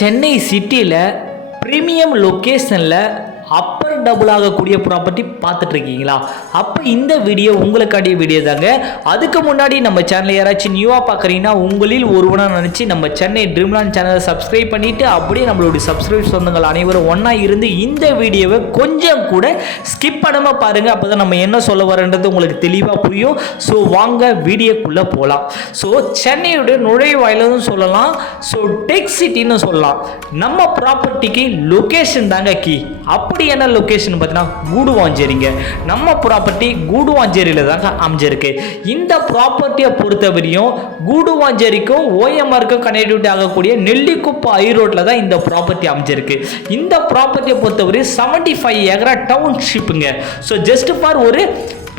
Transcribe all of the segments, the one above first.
சென்னை சிட்டியில் ப்ரீமியம் லொக்கேஷனில் அப்பர் டபுள் ஆகக்கூடிய ப்ராப்பர்ட்டி பார்த்துட்ருக்கீங்களா? அப்போ இந்த வீடியோ உங்களுக்காண்டிய வீடியோ தாங்க. அதுக்கு முன்னாடி நம்ம சேனலை யாராச்சும் நியூவாக பார்க்குறீங்கன்னா உங்களில் ஒருவனாக நினச்சி நம்ம சென்னை ட்ரீம்லேண்ட் சேனலை சப்ஸ்கிரைப் பண்ணிவிட்டு அப்படியே நம்மளுடைய சப்ஸ்கிரைப் சொந்தங்கள் அனைவரும் ஒன்றா இருந்து இந்த வீடியோவை கொஞ்சம் கூட ஸ்கிப் பண்ணாமல் பாருங்கள். அப்போ தான் நம்ம என்ன சொல்ல வரன்றது உங்களுக்கு தெளிவாக புரியும். ஸோ வாங்க வீடியோக்குள்ளே போகலாம். ஸோ சென்னையுடைய நுழைவாயிலும் சொல்லலாம், ஸோ டெக் சிட்டின்னு சொல்லலாம். நம்ம ப்ராப்பர்ட்டிக்கு லொக்கேஷன் தாங்க கீ. அப்படி என்ன லொகேஷன் பார்த்தீங்கன்னா கூடுவாஞ்சேரிங்க. நம்ம ப்ராப்பர்ட்டி கூடுவாஞ்சேரியில் தாங்க அமைஞ்சிருக்கு. இந்த ப்ராப்பர்ட்டியை பொறுத்தவரையும் கூடுவாஞ்சேரிக்கும் ஓஎம்ஆருக்கும் கனெக்டிவிட்டி ஆகக்கூடிய நெல்லிக்குப்பம் ஐரோட்டில் தான் இந்த ப்ராப்பர்ட்டி அமைஞ்சிருக்கு. இந்த ப்ராப்பர்ட்டியை பொறுத்தவரை 75 ஏக்கரா டவுன்ஷிப்புங்க. ஸோ ஜஸ்ட் ஃபார் ஒரு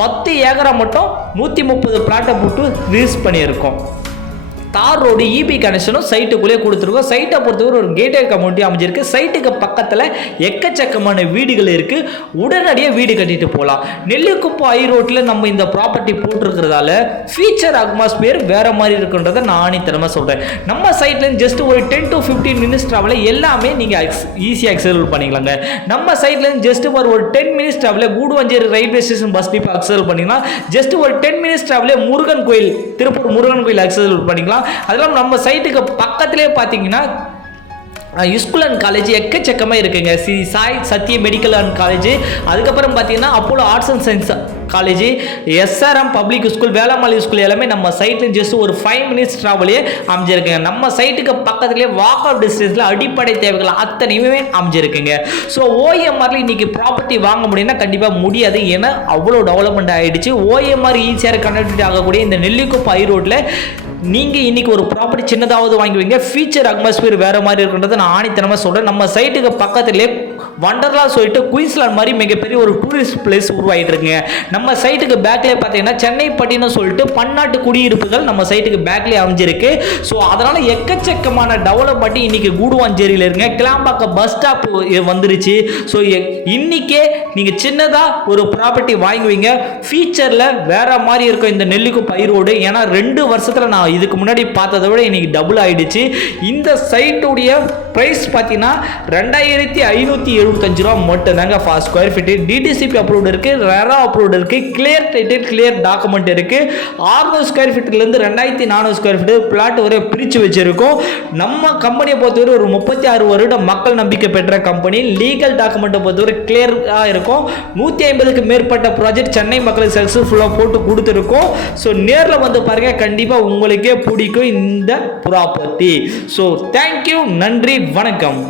10 ஏக்கரா மட்டும் 130 பிளாட்டை போட்டு ரிலீஸ் பண்ணியிருக்கோம். தார் ரோடு இபி கனெக்ஷனும் சைட்டுக்குள்ளே கொடுத்துருக்கோம். சைட்டை பொறுத்தவரை ஒரு கேட்டட் கம்யூனிட்டி அமைஞ்சிருக்கு. சைட்டுக்கு பக்கத்தில் எக்கச்சக்கமான வீடுகள் இருக்குது. உடனடியாக வீடு கட்டிட்டு போகலாம். நெல்லிக்குப்பம் ஐரோட்டில் நம்ம இந்த ப்ராப்பர்ட்டி போட்டிருக்கிறதால ஃபியூச்சர் அட்மாஸ்பியர் வேறு மாதிரி இருக்குன்றதை நான் ஆணித்தனமாக சொல்கிறேன். நம்ம சைட்லேருந்து ஜஸ்ட் ஒரு 10 to 15 மினிட்ஸ் ட்ராவலில் எல்லாமே நீங்கள் ஈஸியாக அக்சஸ் பண்ணிக்கலாங்க. நம்ம சைட்லேருந்து ஜஸ்ட் ஒரு 10 மினிட்ஸ் ட்ராவலில் Guduvanchery railway station bus depot access பண்ணிக்கலாம். ஜஸ்ட் ஒரு 10 மினிட்ஸ் ட்ராவலில் முருகன் கோயில், திருப்பூர் முருகன் கோயில் அக்சஸ் பண்ணிக்கலாம். அதெல்லாம் நம்ம சைட்டுக்கு பக்கத்திலே பார்த்தீங்கன்னா ஸ்கூல் அண்ட் காலேஜ் எக்கச்சக்கமாக இருக்குங்க. Sai Sathya medical and college, அதுக்கப்புறம் பார்த்தீங்கன்னா Apollo arts and science college, SRM public school, வேளாமல்லி ஸ்கூல் எல்லாமே நம்ம சைட்டில் ஜஸ்ட் ஒரு 5 மினிட்ஸ் ட்ராவலே அமைஞ்சிருக்குங்க. நம்ம சைட்டுக்கு பக்கத்துலேயே வாக் அவுட் டிஸ்டன்ஸில் அடிப்படை தேவைகள் அத்தனையுமே அமைஞ்சிருக்குங்க. ஸோ ஓஎம்ஆரில் இன்றைக்கி ப்ராப்பர்ட்டி வாங்க முடியும்னா கண்டிப்பாக முடியாது. ஏன்னா அவ்வளோ டெவலப்மெண்ட் ஆகிடுச்சு. ஓஎம்ஆர் ஈஸியாக கனெக்டிவிட்டி ஆகக்கூடிய இந்த நெல்லிக்குப்பம் ஐரோட்டில் நீங்கள் இன்றைக்கி ஒரு ப்ராப்பர்ட்டி சின்னதாவது வாங்குவீங்க. ஃபியூச்சர் அட்மாஸ்பியர் வேறு மாதிரி இருக்குன்றதை நான் ஆணித்தனமாக சொல்கிறேன். நம்ம சைட்டுக்கு பக்கத்துலேயே வண்டர்லா சொல்லிட்டு குயின்ஸ்லாண்ட் மாதிரி மிகப்பெரிய ஒரு டூரிஸ்ட் பிளேஸ் உருவாகிட்டு இருக்குங்க. நம்ம சைட்டுக்கு பேக்லேயே பார்த்தீங்கன்னா சென்னை பட்டினம் சொல்லிட்டு பன்னாட்டு குடியிருப்புகள் நம்ம சைட்டுக்கு பேக்லேயே அமைஞ்சிருக்கு. ஸோ அதனால் எக்கச்சக்கமான டெவலப்மெண்ட் இன்றைக்கி கூடுவாஞ்சேரியில் இருக்குங்க. கிளாம்பாக்கம் பஸ் ஸ்டாப் வந்துருச்சு. ஸோ இன்றைக்கே நீங்கள் சின்னதாக ஒரு ப்ராப்பர்ட்டி வாங்குவீங்க. ஃபியூச்சரில் வேறு மாதிரி இருக்கும் இந்த நெல்லிக்குப்பம் ஐரோடு. ஏன்னா 2 வருஷத்தில் நான் இதுக்கு முன்னாடி பார்த்ததை விட இன்றைக்கி டபுள் ஆகிடுச்சு. இந்த சைட்டுடைய ப்ரைஸ் பார்த்தீங்கன்னா 2575 ரூபா மட்டும் தாங்க for square feet. DTCP approved இருக்குது, ரெரா அப்ரூவ்டு இருக்குது, கிளியர் டைட்டில், கிளியர் டாக்குமெண்ட் இருக்குது. 600 ஸ்கொயர் ஃபீட்லேருந்து 2400 ஸ்கொயர் ஃபீட்டு பிளாட் வரை பிரித்து வச்சுருக்கோம். நம்ம கம்பெனியை பொறுத்தவரை ஒரு 36 வருட மக்கள் நம்பிக்கை பெற்ற கம்பெனி. லீகல் டாக்குமெண்ட்டை பொறுத்தவரை கிளியராக இருக்கும். 150க்கு மேற்பட்ட ப்ராஜெக்ட் சென்னை மக்களுக்கு சக்ஸஸ்ஃபுல்லாக போட்டு கொடுத்துருக்கோம். ஸோ நேரில் வந்து பாருங்கள், கண்டிப்பாக உங்களுக்கே பிடிக்கும் இந்த ப்ராப்பர்ட்டி. ஸோ தேங்க்யூ, நன்றி, வணக்கம்.